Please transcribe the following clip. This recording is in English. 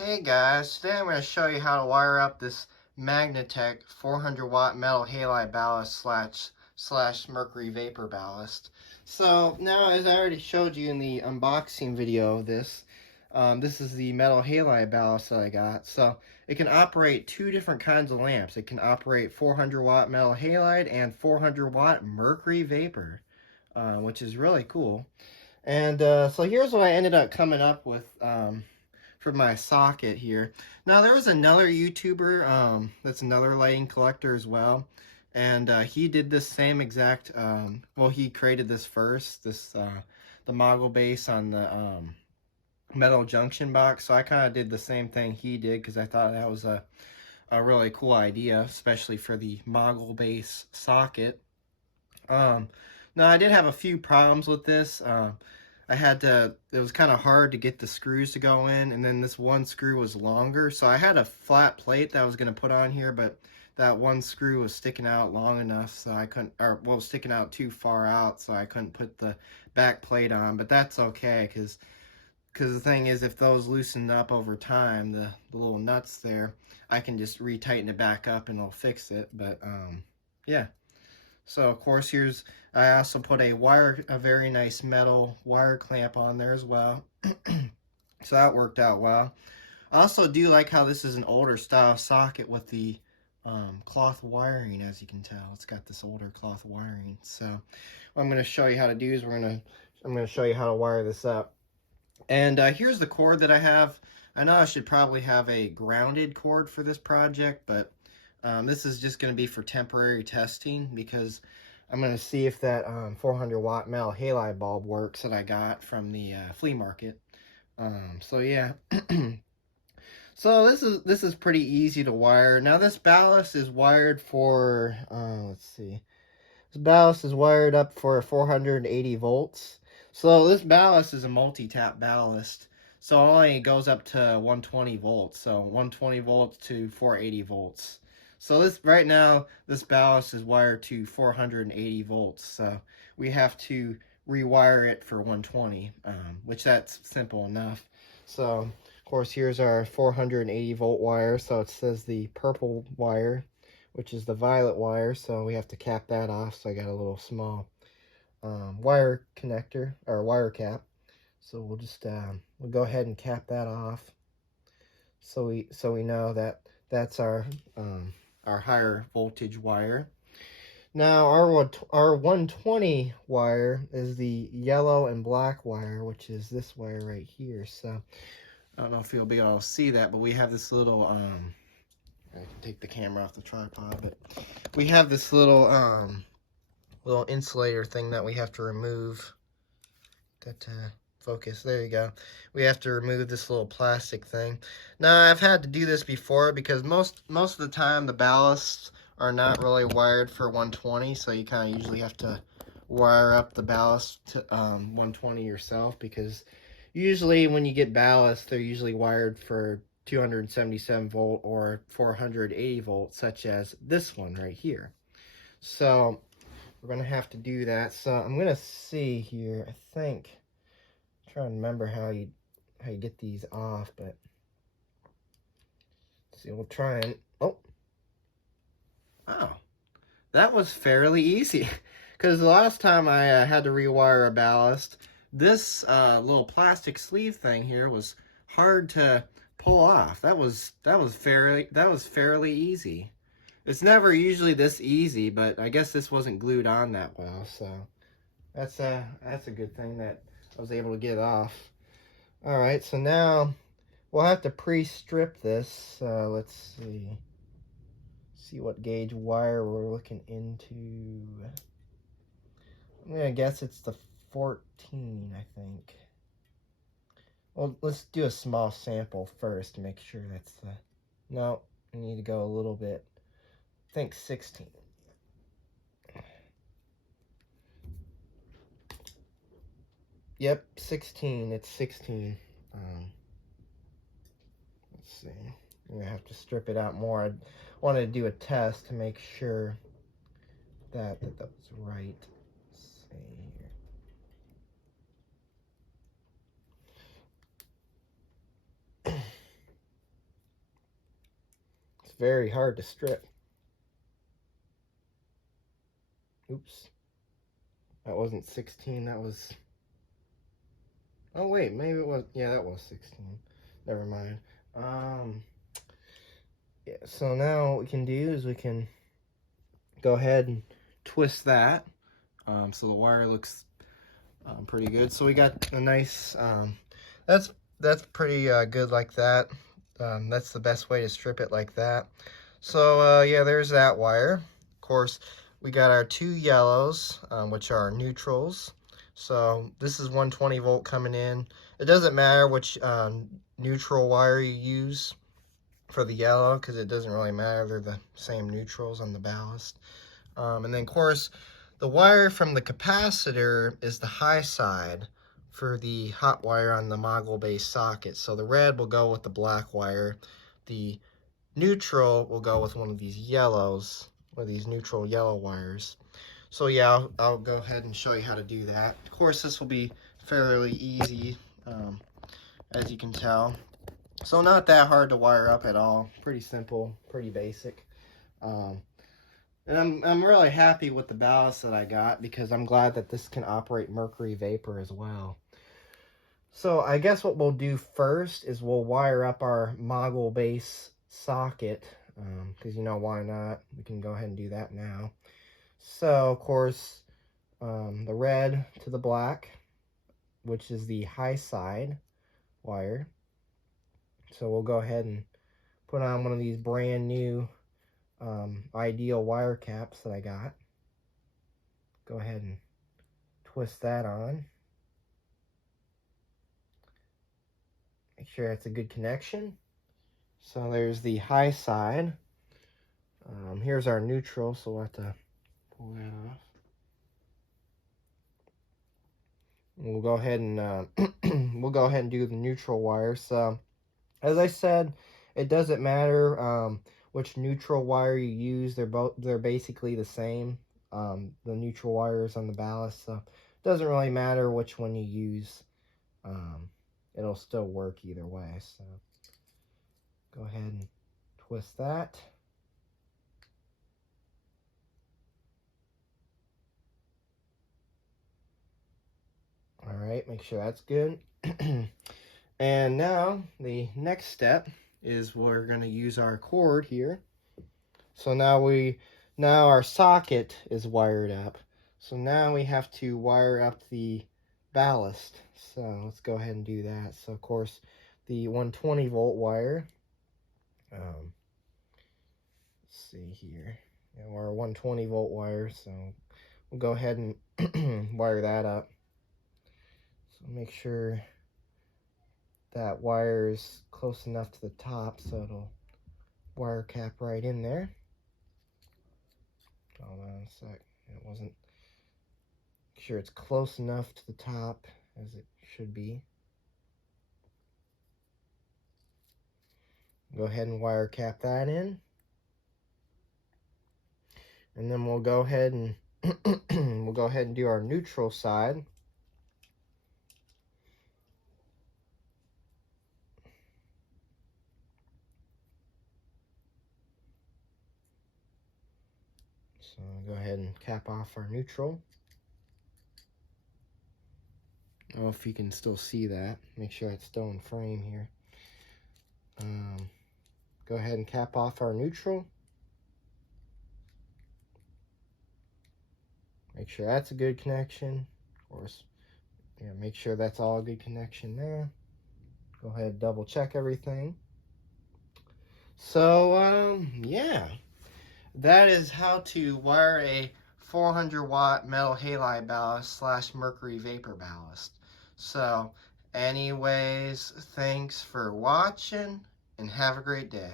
Hey guys, today I'm going to show you how to wire up this Magnetek 400 watt metal halide ballast slash mercury vapor ballast. So now, as I already showed you in the unboxing video of this, this is the metal halide ballast that I got. So it can operate two different kinds of lamps. It can operate 400 watt metal halide and 400 watt mercury vapor, which is really cool. And so here's what I ended up coming up with for my socket here. Now there was another YouTuber that's another lighting collector as well, and he did this same exact. Well, he created this first, the Moggle base on the metal junction box. So I kind of did the same thing he did because I thought that was a really cool idea, especially for the Moggle base socket. Now I did have a few problems with this. It was kind of hard to get the screws to go in, and then this one screw was longer. So I had a flat plate that I was going to put on here, but that one screw was sticking out long enough, so I couldn't, or well, sticking out too far out, so I couldn't put the back plate on. But that's okay, because the thing is, if those loosen up over time, the little nuts there, I can just retighten it back up and it'll fix it. But yeah. So of course I also put a very nice metal wire clamp on there as well. So that worked out well. I also do like how this is an older style socket with the cloth wiring, as you can tell. It's got this older cloth wiring. So what I'm going to show you how to do is I'm going to show you how to wire this up. And here's the cord that I have. I know I should probably have a grounded cord for this project, but this is just going to be for temporary testing because I'm going to see if that 400 watt metal halide bulb works that I got from the flea market. So yeah. So this is pretty easy to wire. Now this ballast is wired for, let's see. This ballast is wired up for 480 volts. So this ballast is a multi-tap ballast. So it only goes up to 120 volts. So 120 volts to 480 volts. So right now, this ballast is wired to 480 volts. So we have to rewire it for 120, which that's simple enough. So, of course, here's our 480 volt wire. So it says the purple wire, which is the violet wire. So we have to cap that off. So I got a little small wire connector, or wire cap. So we'll just we'll go ahead and cap that off. So we know that that's our higher voltage wire. Now our 120 wire is the yellow and black wire, which is this wire right here. So I don't know if you'll be able to see that, but we have this little I can take the camera off the tripod, but we have this little little insulator thing that we have to remove. Got to focus. There you go. We have to remove this little plastic thing. Now I've had to do this before because most of the time the ballasts are not really wired for 120, so you kind of usually have to wire up the ballast to 120 yourself, because usually when you get ballast, they're usually wired for 277 volt or 480 volts, such as this one right here. So we're gonna have to do that. So I'm gonna see here. I think I'm trying to remember how you get these off, but let's see. We'll try and oh, that was fairly easy. Because the last time I had to rewire a ballast, this little plastic sleeve thing here was hard to pull off. That was fairly easy. It's never usually this easy, but I guess this wasn't glued on that well, so that's a good thing that I was able to get it off. All right, so now we'll have to pre-strip this. Let's see what gauge wire we're looking into. I'm gonna guess it's the 14, I think. Well, let's do a small sample first to make sure that's the. No, I need to go a little bit. I think 16. Yep, 16. It's 16. Let's see. I'm gonna have to strip it out more. I wanted to do a test to make sure that was right. Let's see here. very hard to strip. Oops. That wasn't 16, that was... Oh wait, maybe it was... Yeah, that was 16. Never mind. Yeah, so now what we can do is we can go ahead and twist that. So the wire looks pretty good. So we got a nice... that's pretty good like that. That's the best way to strip it, like that. So yeah, there's that wire. Of course, we got our 2 yellows, which are neutrals. So this is 120 volt coming in. It doesn't matter which neutral wire you use for the yellow, because it doesn't really matter. They're the same neutrals on the ballast. And then, of course, the wire from the capacitor is the high side for the hot wire on the module base socket. So the red will go with the black wire. The neutral will go with one of these yellows, or these neutral yellow wires. So yeah, I'll go ahead and show you how to do that. Of course, this will be fairly easy, as you can tell. So not that hard to wire up at all. Pretty simple, pretty basic. And I'm really happy with the ballast that I got, because I'm glad that this can operate mercury vapor as well. So I guess what we'll do first is we'll wire up our module base socket, because you know, why not? We can go ahead and do that now. So of course, the red to the black, which is the high side wire. So we'll go ahead and put on one of these brand new ideal wire caps that I got. Go ahead and twist that on. Make sure it's a good connection. So there's the high side. Here's our neutral, so we'll have to pull that off. We'll go ahead and we'll go ahead and do the neutral wire. So as I said, it doesn't matter which neutral wire you use. They're basically the same. The neutral wires on the ballast, so it doesn't really matter which one you use. It'll still work either way. So go ahead and twist that. All right, make sure that's good. And now the next step is we're going to use our cord here. So now our socket is wired up. So now we have to wire up the ballast. So let's go ahead and do that. So of course, the 120 volt wire. Let's see here. Yeah, our 120 volt wire. So we'll go ahead and wire that up. So make sure that wire is close enough to the top so it'll wire cap right in there. Hold on a sec. It wasn't. Make sure it's close enough to the top as it should be. Go ahead and wire cap that in. And then we'll go ahead and do our neutral side. So go ahead and cap off our neutral. I don't know if you can still see that. Make sure it's still in frame here. Go ahead and cap off our neutral. Make sure that's a good connection. Of course, yeah, make sure that's all a good connection there. Go ahead and double check everything. So, yeah. That is how to wire a 400 watt metal halide ballast / mercury vapor ballast. So anyways, thanks for watching and have a great day.